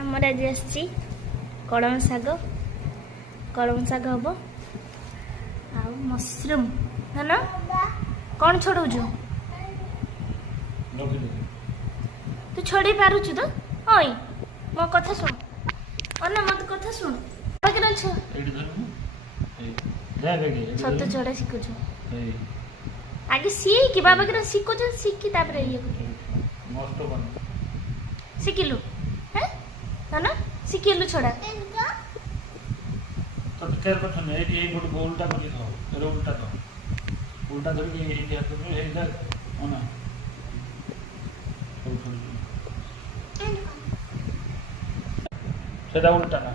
आमर आज आसी कलम शाग हम आ मशरूम है ना कौन छोड़ू तू छोड़ी पारुचु तो ओई मो कथा सुन अना मत कथा सुन बाकी रछ छत छोड़ा शिखुछु आगे सीखी बाबा के शिखुछु शिखी तापर ये शिखिलु हैं ना शिखिलु छोड़ा तो केयर करछन ए गुड उल्टा कर खाओ रे उल्टा कर उल्टा धर के ए हाथ में हे जा ओना सेदा उल्टा ना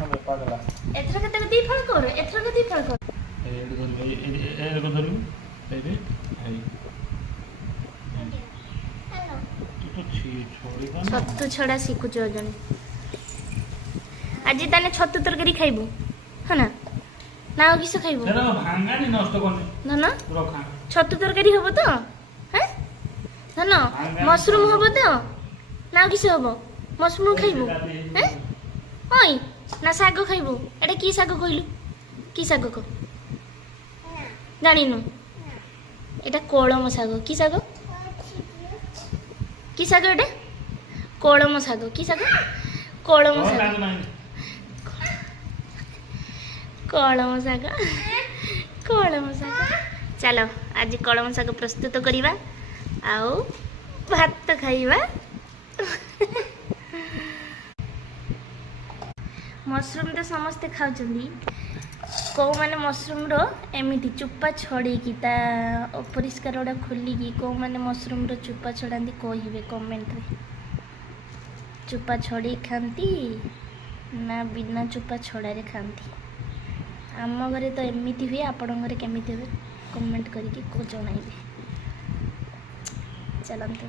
हम पागला एथरा के दी फल कर एथरा के दी फल कर ए को धर ए रे हे तू तो छी छोड़ी बा छत्तू छड़ा शिखुछु जन आज ताने छत्तू तरकारी खाइबू है ना ना किस खाइबू सेदा भांगानी नष्ट करने ना रखा छत्तू तरकारी हबो तो हैं ना मशरूम हबो तो ना किस हबो मशरूम खाइबू हैं ओई ना साग खाइबू एटा की साग कइलु की साग को जानिनु एटा कोलम साग की साग एटा कोलम साग की साग कोलम साग कलम शाग चलो आज कलम शाग प्रस्तुत करवा आउ भात खाइबा मशरूम तो समस्ते खाऊँ कौ मैंने मशरूम रो एमती चुप्पा छड़ी ता अपरिष्कार गुड़ा खोलिकी कौ मैंने मशरूम रो चुप्पा छड़ाती कहे कमेंट रे चुप्पा छड़ी खाती ना बिना चुप्पा छड़ारे खाती आम घरे तो एमती हुए आपण घरे केमी हुए कमेंट करके जनइबे चलते।